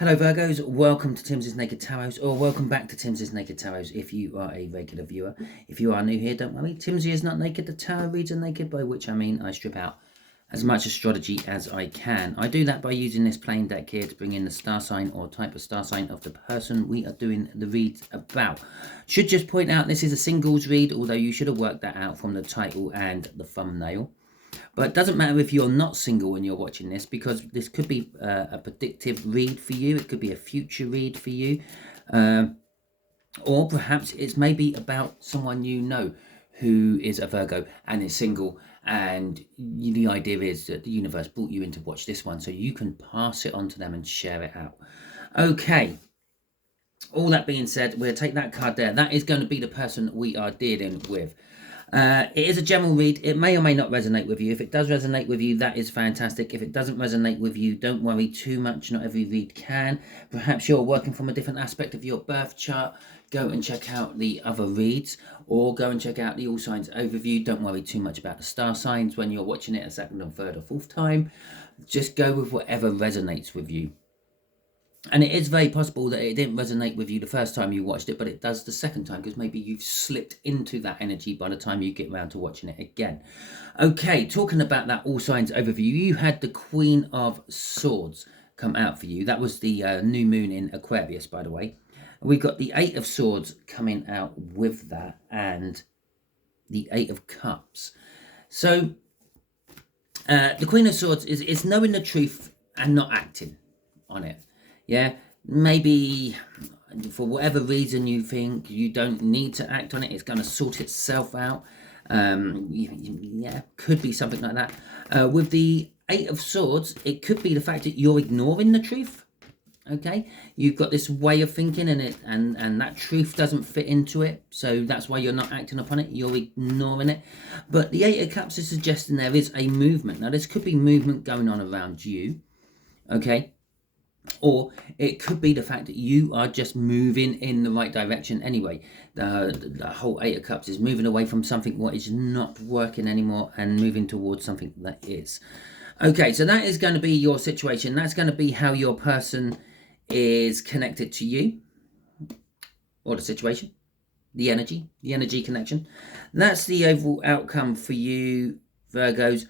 Hello Virgos, welcome to Timsy Naked Tarot, or welcome back to Timsy Naked Tarot if you are a regular viewer. If you are new here, don't worry, Timsy is not naked, the tarot reads are naked, by which I mean I strip out as much astrology as I can. I do that by using this plain deck here to bring in the star sign or type of star sign of the person we are doing the read about. Should just point out this is a singles read, although you should have worked that out from the title and the thumbnail. But it doesn't matter if you're not single when you're watching this, because this could be a predictive read for you. It could be a future read for you. Or perhaps it's maybe about someone you know who is a Virgo and is single. And the idea is that the universe brought you in to watch this one so you can pass it on to them and share it out. Okay. All that being said, we'll take that card there. That is going to be the person we are dealing with. It is a general read. It may or may not resonate with you. If it does resonate with you, that is fantastic. If it doesn't resonate with you, don't worry too much. Not every read can. Perhaps you're working from a different aspect of your birth chart. Go and check out the other reads, or go and check out the all signs overview. Don't worry too much about the star signs when you're watching it a second or third or fourth time. Just go with whatever resonates with you. And it is very possible that it didn't resonate with you the first time you watched it, but it does the second time, because maybe you've slipped into that energy by the time you get around to watching it again. Okay, talking about that all signs overview, you had the Queen of Swords come out for you. That was the new moon in Aquarius, by the way. We got the Eight of Swords coming out with that, and the Eight of Cups. So the Queen of Swords is knowing the truth and not acting on it. Yeah, maybe for whatever reason you think you don't need to act on it, it's going to sort itself out. Yeah, could be something like that. With the Eight of Swords, it could be the fact that you're ignoring the truth. Okay, you've got this way of thinking, and that truth doesn't fit into it, so that's why you're not acting upon it. You're ignoring it. But the Eight of Cups is suggesting there is a movement. Now, this could be movement going on around you. Okay. Or it could be the fact that you are just moving in the right direction anyway. The whole Eight of Cups is moving away from something what is not working anymore and moving towards something that is. Okay, so that is going to be your situation. That's going to be how your person is connected to you, or the situation, the energy connection. That's the overall outcome for you, Virgos.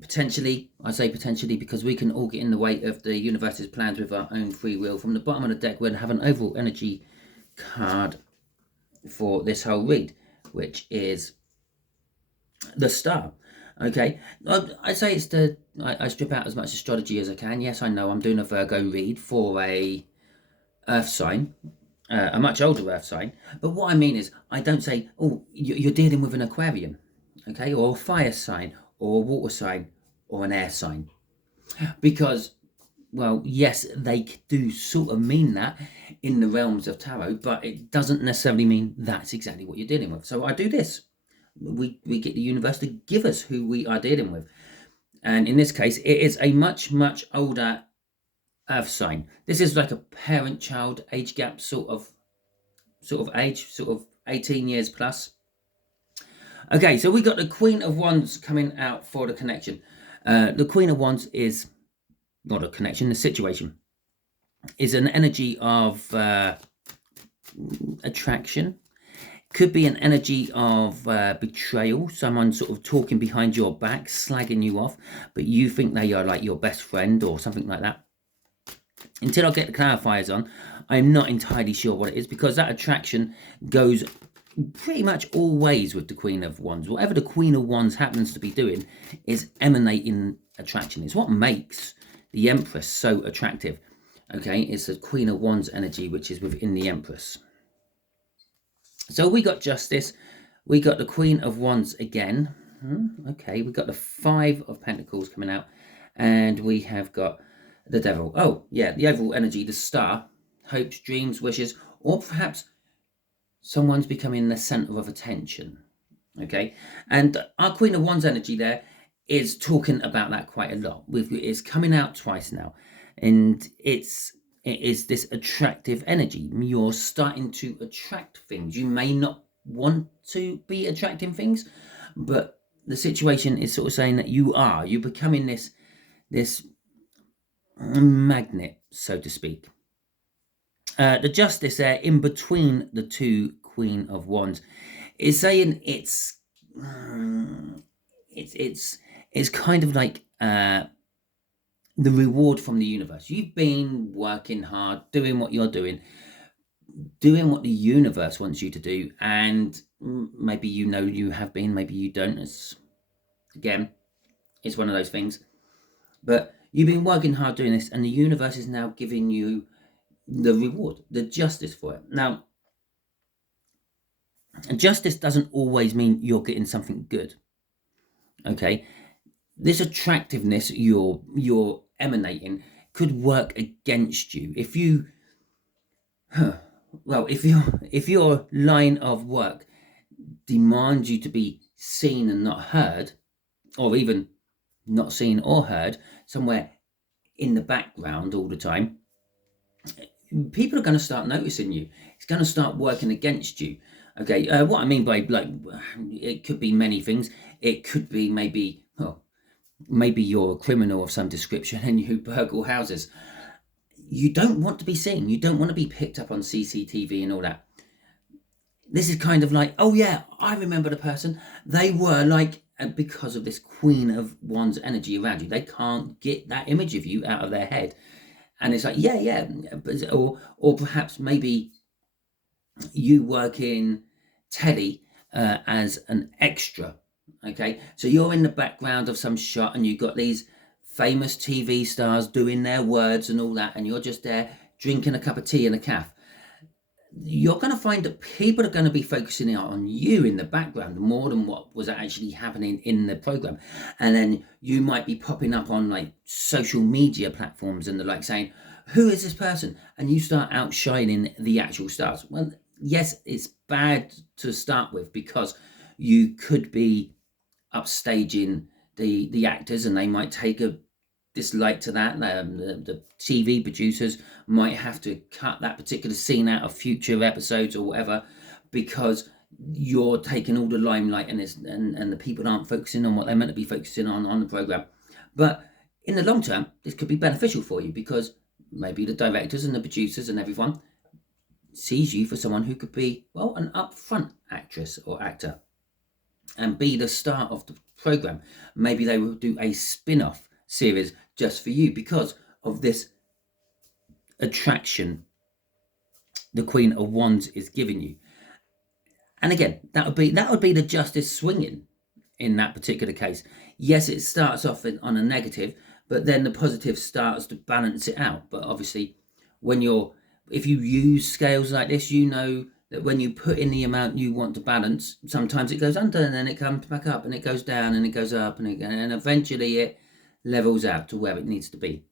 Potentially, I say potentially because we can all get in the way of the universe's plans with our own free will. From the bottom of the deck, we'll have an overall energy card for this whole read, which is the Star. Okay, I say it's I strip out as much astrology as I can. Yes, I know I'm doing a Virgo read for a earth sign, a much older earth sign, but what I mean is I don't say, oh, you're dealing with an Aquarian, okay, or a fire sign, or a water sign, or an air sign. Because, well, yes, they do sort of mean that in the realms of tarot, but it doesn't necessarily mean that's exactly what you're dealing with. So I do this. We get the universe to give us who we are dealing with. And in this case, it is a much, much older earth sign. This is like a parent-child age gap sort of age, sort of 18 years plus. Okay, so we got the Queen of Wands coming out for the connection. The Queen of Wands is not a connection, the situation is an energy of attraction. Could be an energy of betrayal, someone sort of talking behind your back, slagging you off, but you think they are like your best friend or something like that. Until I get the clarifiers on, I'm not entirely sure what it is, because that attraction goes pretty much always with the Queen of Wands. Whatever the Queen of Wands happens to be doing is emanating attraction. It's what makes the Empress so attractive. Okay, it's the Queen of Wands energy, which is within the Empress. So we got Justice, we got the Queen of Wands again. Okay, we got the Five of Pentacles coming out, and we have got the Devil. Oh, yeah, the overall energy, the Star, hopes, dreams, wishes, or perhaps someone's becoming the center of attention. Okay, and our Queen of Wands energy there is talking about that quite a lot. It's coming out twice now, and it is this attractive energy. You're starting to attract things. You may not want to be attracting things, but the situation is sort of saying that you're becoming this magnet, so to speak. The Justice there, in between the two Queen of Wands, is saying it's kind of like the reward from the universe. You've been working hard, doing what you're doing what the universe wants you to do, and maybe you have been, maybe you don't. Again, it's one of those things. But you've been working hard doing this, and the universe is now giving you the reward, the justice for it. Now, justice doesn't always mean you're getting something good. Okay, this attractiveness you're emanating could work against you if you if your line of work demands you to be seen and not heard, or even not seen or heard, somewhere in the background all the time, people are going to start noticing you. It's going to start working against you. Okay, what I mean by, like, it could be many things. It could be maybe you're a criminal of some description and you burgle houses. You don't want to be seen. You don't want to be picked up on CCTV and all that. This is kind of like, oh yeah, I remember the person. They were like, because of this Queen of Wands energy around you, they can't get that image of you out of their head. And it's like, yeah. Or perhaps maybe you work in telly as an extra. Okay, so you're in the background of some shot and you've got these famous TV stars doing their words and all that, and you're just there drinking a cup of tea and a caf. You're going to find that people are going to be focusing on you in the background more than what was actually happening in the program. And then you might be popping up on like social media platforms and they're like saying, who is this person? And you start outshining the actual stars. Well, yes, it's bad to start with because you could be upstaging the actors and they might take a dislike to that. The TV producers might have to cut that particular scene out of future episodes or whatever because you're taking all the limelight and the people aren't focusing on what they're meant to be focusing on the program. But in the long term, this could be beneficial for you because maybe the directors and the producers and everyone sees you for someone who could be, well, an upfront actress or actor and be the star of the program. Maybe they will do a spin-off series just for you because of this attraction the Queen of Wands is giving you. And again, that would be the justice swinging in that particular case. Yes, it starts off on a negative, but then the positive starts to balance it out. But obviously, if you use scales like this, you know that when you put in the amount you want to balance, sometimes it goes under and then it comes back up and it goes down and it goes up and eventually it levels out to where it needs to be.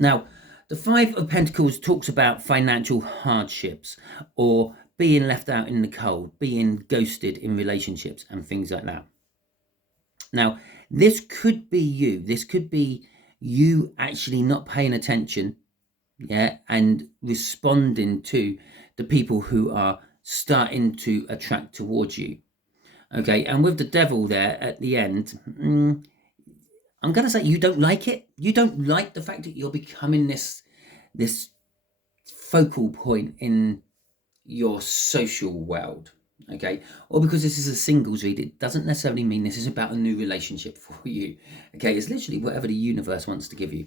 Now, the Five of Pentacles talks about financial hardships or being left out in the cold, being ghosted in relationships and things like that. Now, this could be you. This could be you actually not paying attention, and responding to the people who are starting to attract towards you. Okay, and with the Devil there at the end, I'm going to say you don't like it. You don't like the fact that you're becoming this focal point in your social world. Okay, or because this is a singles read, it doesn't necessarily mean this is about a new relationship for you. Okay, it's literally whatever the universe wants to give you.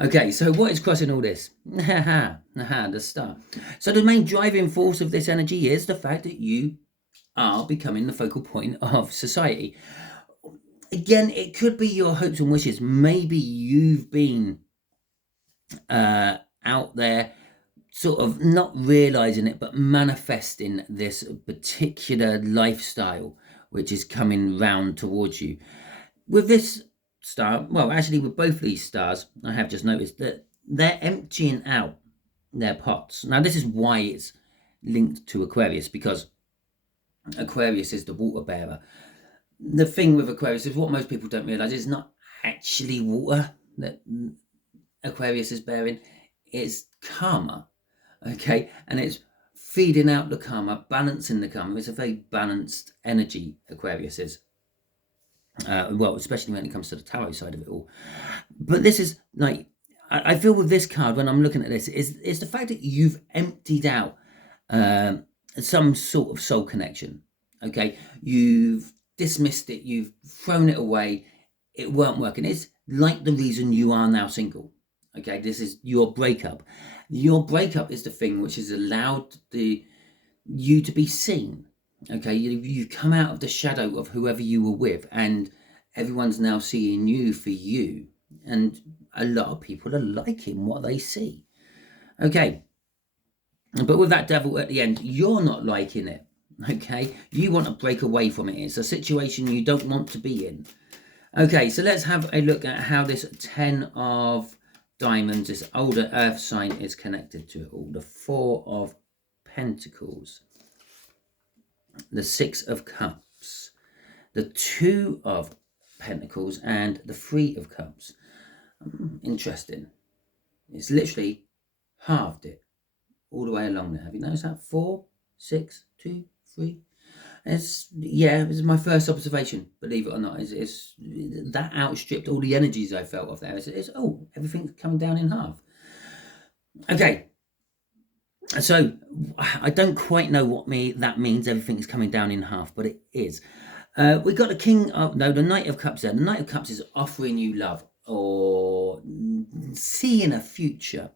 Okay, so what is crossing all this? The Star. So the main driving force of this energy is the fact that you are becoming the focal point of society. Again, it could be your hopes and wishes. Maybe you've been out there sort of not realizing it, but manifesting this particular lifestyle which is coming round towards you. With this star, well, actually with both these stars, I have just noticed that they're emptying out their pots. Now, this is why it's linked to Aquarius, because Aquarius is the water bearer. The thing with Aquarius is what most people don't realize is not actually water that Aquarius is bearing, it's karma. Okay, and it's feeding out the karma, balancing the karma. It's a very balanced energy, Aquarius is. Well, especially when it comes to the tarot side of it all. But this is like I feel with this card, when I'm looking at this, is the fact that you've emptied out some sort of soul connection. Okay, you've dismissed it, you've thrown it away, it weren't working. It's like the reason you are now single. Okay, this is your breakup. Your breakup is the thing which has allowed you to be seen. Okay, you've come out of the shadow of whoever you were with, and everyone's now seeing you for you. And a lot of people are liking what they see. Okay, but with that devil at the end, you're not liking it. Okay, you want to break away from it. It's a situation you don't want to be in. Okay, so let's have a look at how this 10 of diamonds, this older earth sign, is connected to it all. The 4 of pentacles, the 6 of cups, the 2 of pentacles, and the 3 of cups. Interesting. It's literally halved it all the way along there. Have you noticed that? 4, 6, 2, 3. It was my first observation, believe it or not. It's that outstripped all the energies I felt off there. Everything's coming down in half. Okay, so I don't quite know what that means. Everything's coming down in half, but it is. We got the Knight of Cups there. The Knight of Cups is offering you love or seeing a future,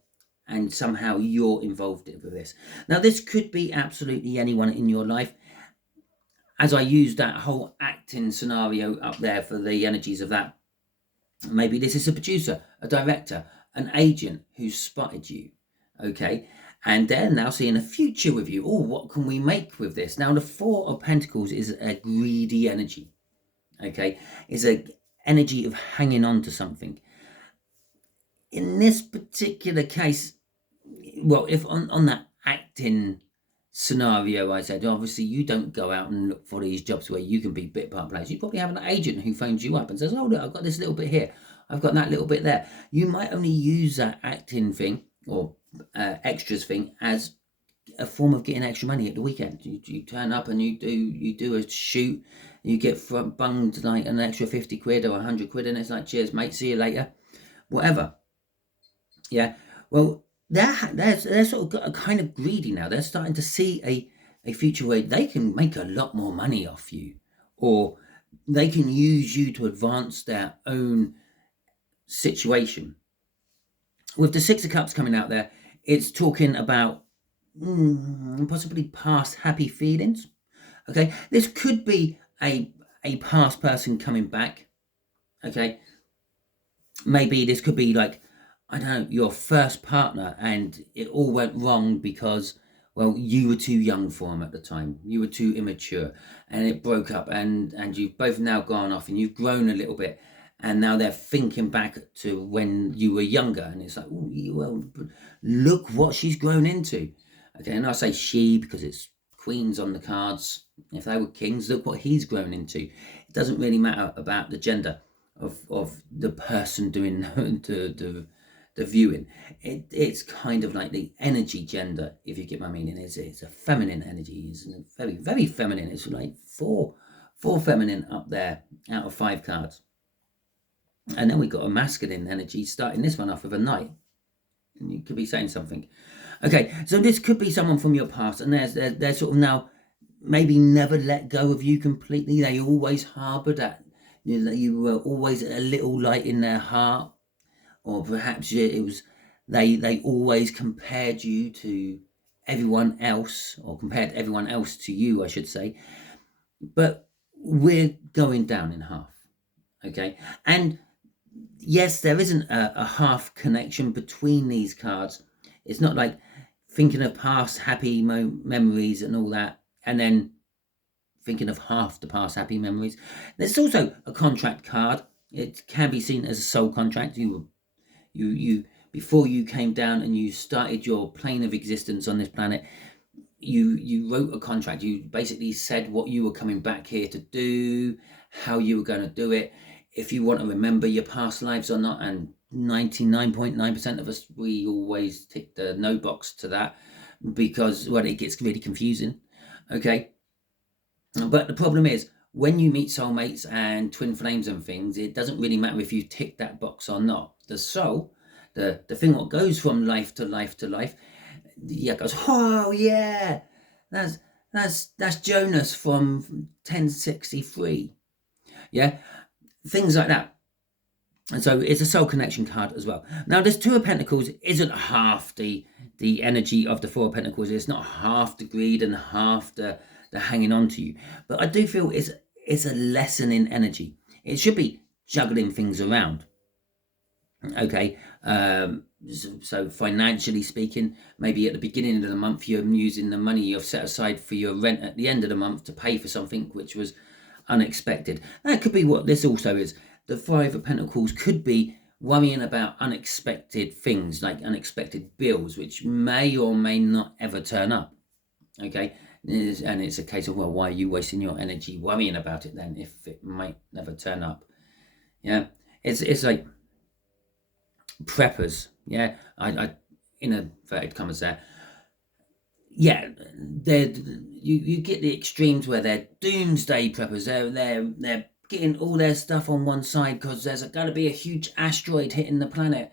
and somehow you're involved with this. Now, this could be absolutely anyone in your life. As I use that whole acting scenario up there for the energies of that, maybe this is a producer, a director, an agent who's spotted you, okay? And they're now seeing a future with you. Oh, what can we make with this? Now, the 4 of Pentacles is a greedy energy, okay? It's an energy of hanging on to something. In this particular case, well, if on that acting scenario I said, obviously you don't go out and look for these jobs where you can be bit part place. You probably have an agent who phones you up and says, oh look, I've got this little bit here, I've got that little bit there. You might only use that acting thing or extras thing as a form of getting extra money at the weekend. You turn up and you do a shoot, you get bunged like an extra 50 quid or 100 quid, and it's like, cheers mate, see you later, whatever. Yeah, well, they're sort of kind of greedy now. They're starting to see a future where they can make a lot more money off you, or they can use you to advance their own situation. With the 6 of Cups coming out there, it's talking about possibly past happy feelings. Okay, this could be a past person coming back. Okay, maybe this could be like, I don't know, your first partner, and it all went wrong because, well, you were too young for him at the time. You were too immature, and it broke up, and you've both now gone off, and you've grown a little bit, and now they're thinking back to when you were younger, and it's like, oh, well, look what she's grown into. Okay, and I say she because it's queens on the cards. If they were kings, look what he's grown into. It doesn't really matter about the gender of the person doing the viewing. It's kind of like the energy gender, if you get my meaning. It's a feminine energy. It's very, very feminine. It's like four feminine up there out of 5 cards. And then we got a masculine energy starting this one off with a knight. And you could be saying something. Okay, so this could be someone from your past, and they're sort of now maybe never let go of you completely. They always harbour that. You were always a little light in their heart. Or perhaps it was they always compared you to everyone else, or compared everyone else to you, I should say. But we're going down in half, okay? And yes, there isn't a half connection between these cards. It's not like thinking of past happy memories and all that, and then thinking of half the past happy memories. There's also a contract card. It can be seen as a soul contract. You before you came down and you started your plane of existence on this planet, you wrote a contract. You basically said what you were coming back here to do, how you were going to do it, if you want to remember your past lives or not. And 99.9% of us, we always tick the no box to that because, well, it gets really confusing. Okay, but the problem is, when you meet soulmates and twin flames and things, it doesn't really matter if you tick that box or not. The soul the thing what goes from life to life to life. Yeah, goes, oh yeah, that's Jonas from 1063. Yeah, things like that. And so it's a soul connection card as well. Now, this Two of Pentacles isn't half the energy of the Four of Pentacles. It's not half the greed and half the hanging on to you. But I do feel it's a lesson in energy. It should be juggling things around. Okay, so financially speaking, maybe at the beginning of the month you're using the money you've set aside for your rent at the end of the month to pay for something which was unexpected. That could be what this also is. The Five of Pentacles could be worrying about unexpected things, like unexpected bills, which may or may not ever turn up. Okay, and it's a case of, well, why are you wasting your energy worrying about it then if it might never turn up? Yeah, it's like preppers. Yeah, I in inverted commas there. Yeah, you get the extremes where they're doomsday preppers. They're getting all their stuff on one side because there's going to be a huge asteroid hitting the planet,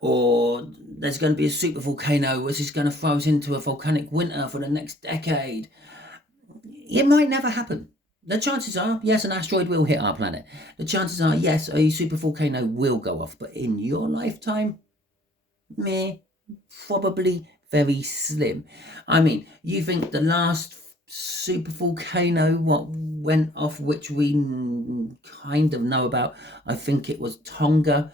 or there's going to be a super volcano which is going to throw us into a volcanic winter for the next decade. It might never happen. The chances are, yes, an asteroid will hit our planet. The chances are, yes, a super volcano will go off. But in your lifetime, meh, probably very slim. I mean, you think the last super volcano what went off, which we kind of know about, I think it was Tonga,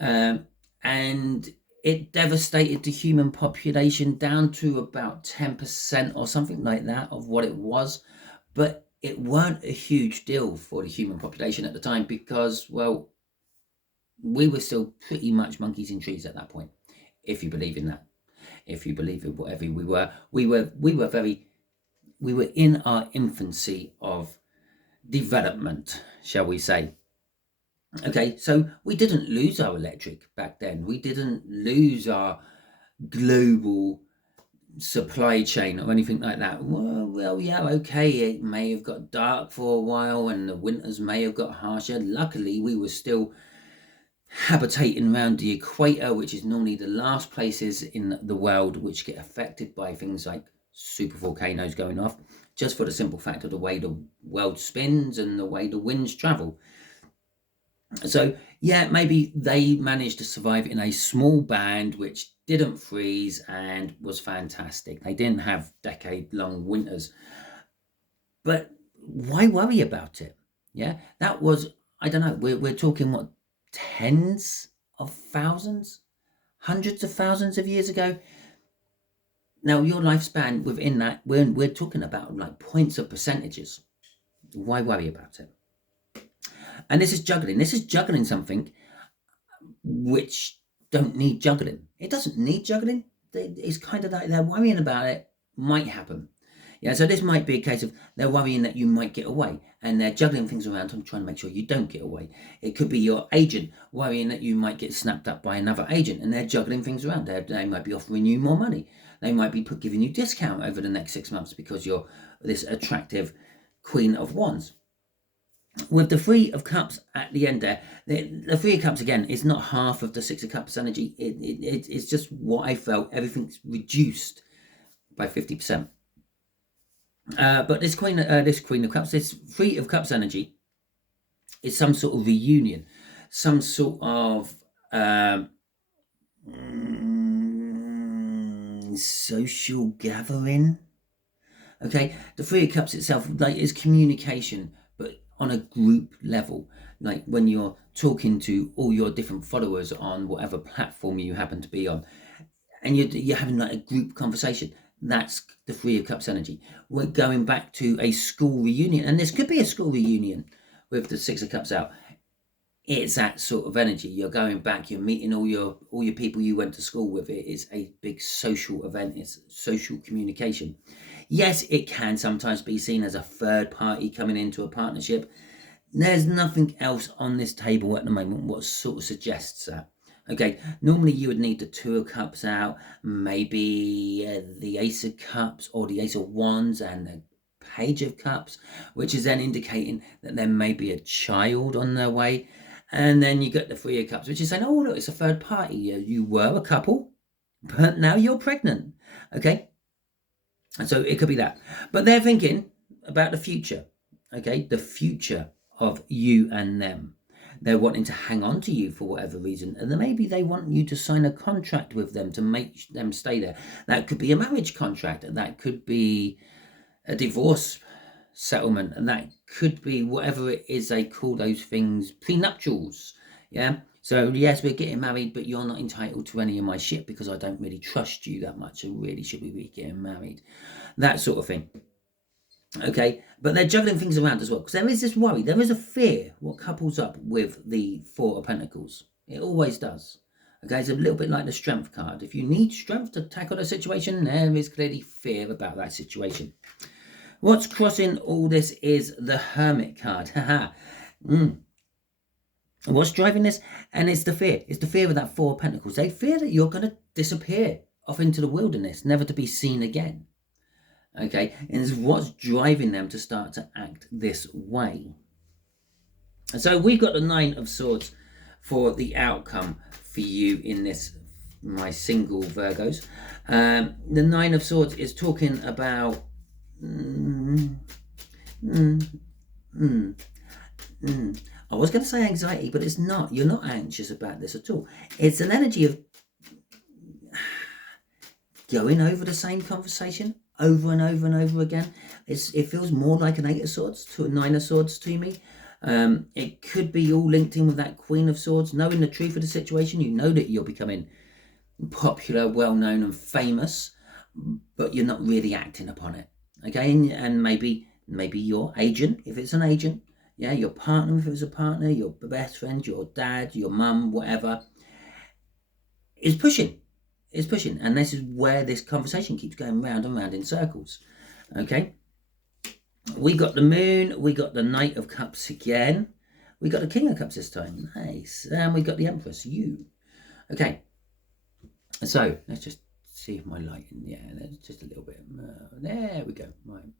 and it devastated the human population down to about 10% or something like that of what it was. But it weren't a huge deal for the human population at the time because, well, we were still pretty much monkeys in trees at that point, if you believe in that. If you believe in whatever we were in our infancy of development, shall we say. Okay, so we didn't lose our electric back then. We didn't lose our global supply chain or anything like that. Well, yeah, okay, it may have got dark for a while and the winters may have got harsher. Luckily, we were still habitating around the equator, which is normally the last places in the world which get affected by things like super volcanoes going off, just for the simple fact of the way the world spins and the way the winds travel. So yeah, maybe they managed to survive in a small band which didn't freeze and was fantastic. They didn't have decade-long winters. But why worry about it? Yeah, that was, I don't know, we're talking what, tens of thousands, hundreds of thousands of years ago. Now your lifespan within that, we're talking about like points of percentages. Why worry about it? And this is juggling something which don't need juggling. It doesn't need juggling. It's kind of like they're worrying about it might happen. Yeah, so this might be a case of they're worrying that you might get away and they're juggling things around and trying to make sure you don't get away. It could be your agent worrying that you might get snapped up by another agent and they're juggling things around. They might be offering you more money. They might be giving you discount over the next 6 months because you're this attractive Queen of Wands. With the Three of Cups at the end there, the Three of Cups again is not half of the Six of Cups energy. It's just what I felt. Everything's reduced by 50%. But this Queen of Cups, this Three of Cups energy is some sort of reunion, some sort of social gathering. Okay, the Three of Cups itself is communication, but on a group level, like when you're talking to all your different followers on whatever platform you happen to be on, and you're having like a group conversation. That's the Three of Cups energy. We're going back to a school reunion, and this could be a school reunion with the Six of Cups out. It's that sort of energy. You're going back. You're meeting all your people you went to school with. It is a big social event. It's social communication. Yes, it can sometimes be seen as a third party coming into a partnership. There's nothing else on this table at the moment what sort of suggests that. Okay, normally you would need the Two of Cups out, maybe the Ace of Cups or the Ace of Wands and the Page of Cups, which is then indicating that there may be a child on their way. And then you get the Three of Cups, which is saying, oh, look, it's a third party. You were a couple, but now you're pregnant. Okay. And so it could be that. But they're thinking about the future. Okay. The future of you and them. They're wanting to hang on to you for whatever reason. And then maybe they want you to sign a contract with them to make them stay there. That could be a marriage contract. That could be a divorce settlement. And that could be whatever it is they call those things, prenuptials. Yeah. So yes, we're getting married, but you're not entitled to any of my shit because I don't really trust you that much. So really, should we be getting married? That sort of thing. Okay, but they're juggling things around as well because there is this worry, there is a fear what couples up with the Four of Pentacles. It always does. Okay, it's a little bit like the Strength card. If you need strength to tackle a situation, there is clearly fear about that situation. What's crossing all this is the Hermit card. Haha. What's driving this? And it's the fear. It's the fear of that Four of Pentacles. They fear that you're going to disappear off into the wilderness, never to be seen again. Okay, and it's what's driving them to start to act this way. And so we've got the Nine of Swords for the outcome for you in this, my single Virgos. The Nine of Swords is talking about I was going to say anxiety, but it's not. You're not anxious about this at all. It's an energy of going over the same conversation over and over and over again. It feels more like an Eight of Swords to a Nine of Swords to me. It could be all linked in with that Queen of Swords. Knowing the truth of the situation, you know that you're becoming popular, well-known and famous, but you're not really acting upon it. Okay, and maybe your agent, if it's an agent, yeah, your partner, if it was a partner, your best friend, your dad, your mum, whatever, is pushing. And this is where this conversation keeps going round and round in circles. Okay, we got the Moon, we got the Knight of Cups again, we got the King of Cups this time. Nice. And we got the Empress, you. Okay, so let's just see if my lighting, yeah, there's just a little bit. There we go. Right.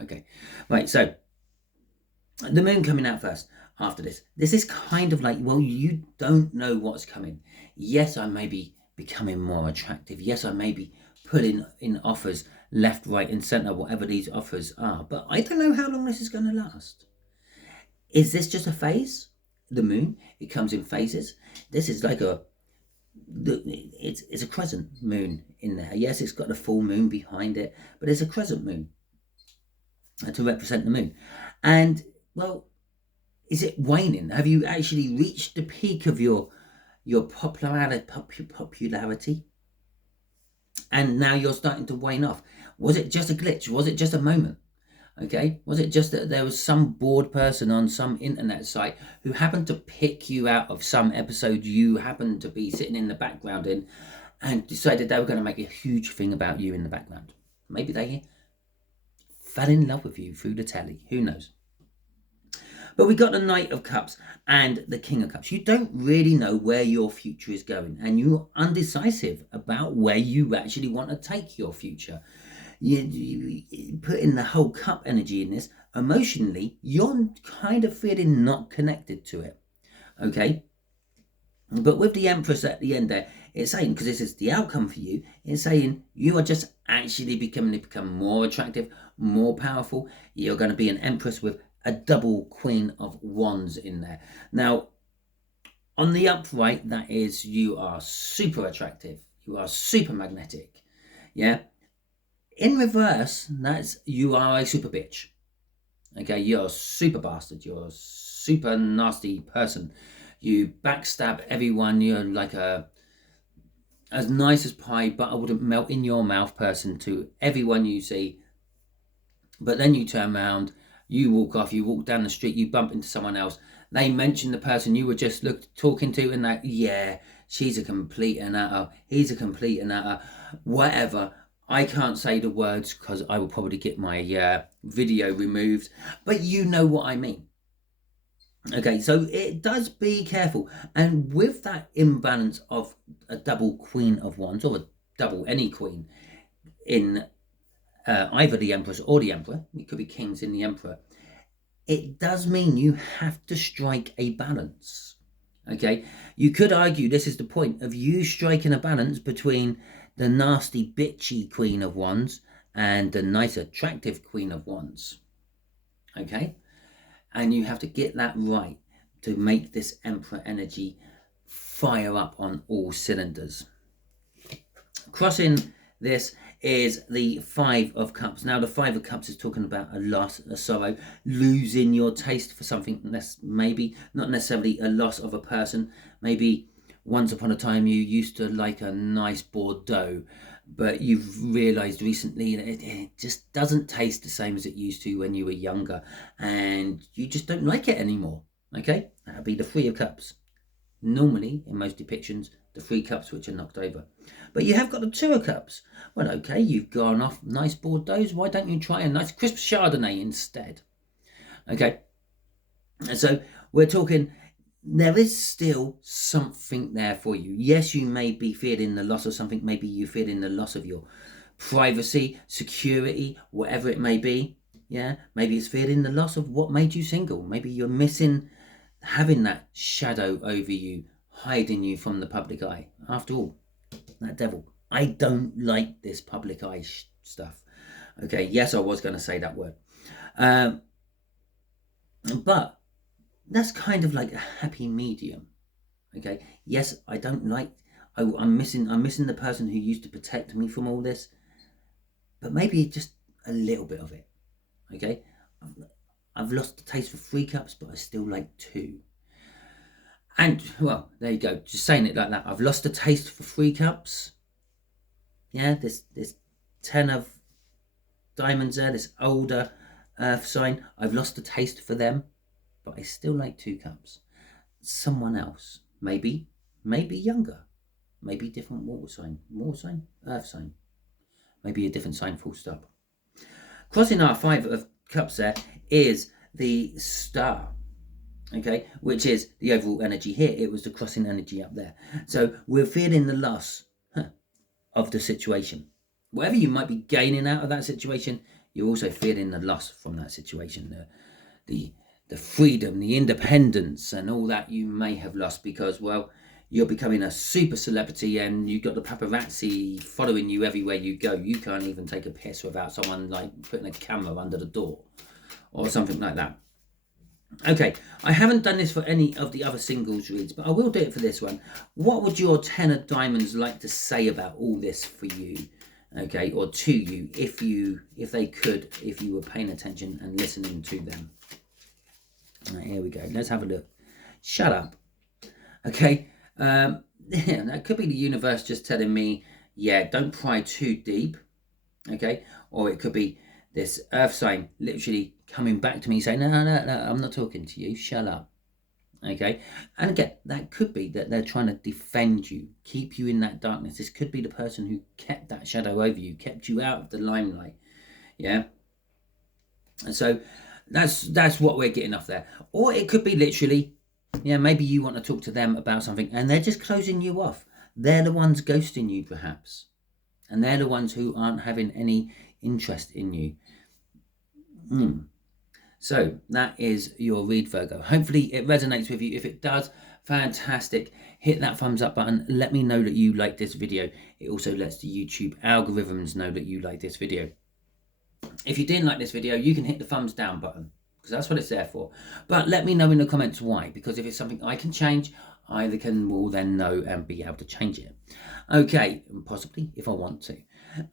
Okay, right, so the Moon coming out first after this. This is kind of like, well, you don't know what's coming. Yes, I may be becoming more attractive. Yes, I may be putting in offers left, right and centre, whatever these offers are, but I don't know how long this is going to last. Is this just a phase? The Moon, it comes in phases. This is like it's a crescent moon in there. Yes, it's got a full moon behind it, but it's a crescent moon to represent the Moon. And well, is it waning? Have you actually reached the peak of your popularity? And now you're starting to wane off. Was it just a glitch? Was it just a moment? Okay, was it just that there was some bored person on some internet site who happened to pick you out of some episode you happened to be sitting in the background in and decided they were going to make a huge thing about you in the background? Maybe they fell in love with you through the telly. Who knows? But we got the Knight of Cups and the King of Cups. You don't really know where your future is going, and you're undecisive about where you actually want to take your future. You put in the whole cup energy in this. Emotionally, you're kind of feeling not connected to it. Okay? But with the Empress at the end there, it's saying, because this is the outcome for you, it's saying you are just actually become more attractive, more powerful. You're going to be an Empress with a double Queen of Wands in there. Now, on the upright, that is, you are super attractive. You are super magnetic. Yeah? In reverse, that's you are a super bitch. Okay? You're a super bastard. You're a super nasty person. You backstab everyone. You're like as nice as pie, butter wouldn't melt in your mouth person to everyone you see. But then you turn around, you walk off, you walk down the street, you bump into someone else. They mention the person you were just talking to, and that, yeah, she's a complete and utter, he's a complete and utter, whatever. I can't say the words because I will probably get my video removed, but you know what I mean. Okay, so it does, be careful. And with that imbalance of a double Queen of Wands, or a double any queen in either the Empress or the Emperor, it could be kings in the Emperor, it does mean you have to strike a balance. Okay, you could argue this is the point of you striking a balance between the nasty, bitchy Queen of Wands and the nice, attractive Queen of Wands. Okay, and you have to get that right to make this Emperor energy fire up on all cylinders. Crossing this is the Five of Cups. Now, the Five of Cups is talking about a loss, a sorrow, losing your taste for something. That's maybe not necessarily a loss of a person. Maybe once upon a time you used to like a nice Bordeaux, but you've realised recently that it just doesn't taste the same as it used to when you were younger, and you just don't like it anymore. Okay, that'll be the Three of Cups. Normally, in most depictions, the Three Cups which are knocked over. But you have got the Two of Cups. Well, okay, you've gone off nice Bordeaux. Why don't you try a nice crisp Chardonnay instead? Okay, and so we're talking, there is still something there for you. Yes, you may be feeling the loss of something. Maybe you're feeling the loss of your privacy, security, whatever it may be. Yeah, maybe it's feeling the loss of what made you single. Maybe you're missing having that shadow over you, hiding you from the public eye. After all, that devil, I don't like this public eye stuff. Okay, yes, I was going to say that word. But that's kind of like a happy medium. Okay, yes, I don't like, I'm missing the person who used to protect me from all this, but maybe just a little bit of it. Okay, I've lost the taste for Three Cups, but I still like Two. And, well, there you go. Just saying it like that. I've lost the taste for Three Cups. Yeah, this 10 of diamonds there, this older earth sign. I've lost the taste for them, but I still like Two Cups. Someone else. Maybe younger. Maybe different water sign. Water sign? Earth sign. Maybe a different sign, full stop. Crossing our Five of Cups there is the Star. Okay, which is the overall energy here. It was the crossing energy up there. So we're feeling the loss of the situation. Whatever you might be gaining out of that situation, you're also feeling the loss from that situation. The freedom, the independence, and all that you may have lost because, well, you're becoming a super celebrity and you've got the paparazzi following you everywhere you go. You can't even take a piss without someone like putting a camera under the door or something like that. Okay, I haven't done this for any of the other singles reads, but I will do it for this one. What would your 10 of diamonds like to say about all this for you? Okay, or to you, if they could, if you were paying attention and listening to them. Right, here we go. Let's have a look. Shut up. Okay, yeah, that could be the universe just telling me, yeah, don't pry too deep. Okay, or it could be this earth sign literally coming back to me saying, no, I'm not talking to you, shut up. Okay, and again, that could be that they're trying to defend you, keep you in that darkness. This could be the person who kept that shadow over you, kept you out of the limelight. Yeah, and so that's what we're getting off there. Or it could be literally, yeah, maybe you want to talk to them about something and they're just closing you off. They're the ones ghosting you perhaps, and they're the ones who aren't having any interest in you. So that is your read, Virgo. Hopefully it resonates with you. If it does, fantastic. Hit that thumbs up button. Let me know that you like this video. It also lets the YouTube algorithms know that you like this video. If you didn't like this video, you can hit the thumbs down button because that's what it's there for. But let me know in the comments why, because if it's something I can change, I will then know and be able to change it. Okay, possibly if I want to.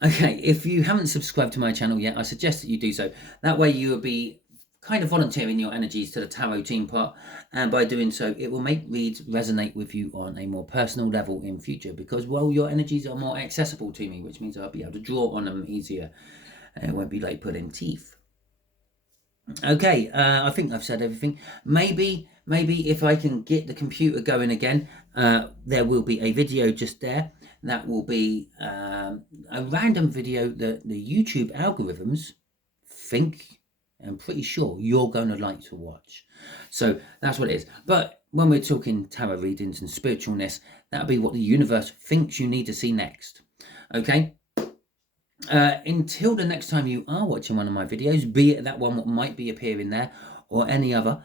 Okay, if you haven't subscribed to my channel yet, I suggest that you do so. That way you will be kind of volunteering your energies to the Tarot Team Pot, and by doing so it will make reads resonate with you on a more personal level in future, because, well, your energies are more accessible to me, which means I'll be able to draw on them easier and it won't be like pulling teeth. Okay, I think I've said everything. Maybe if I can get the computer going again, there will be a video just there that will be a random video that the YouTube algorithms think, I'm pretty sure you're going to like to watch. So that's what it is. But when we're talking tarot readings and spiritualness, that'll be what the universe thinks you need to see next. Okay? Until the next time you are watching one of my videos, be it that one what might be appearing there, or any other,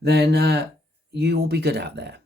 then you will be good out there.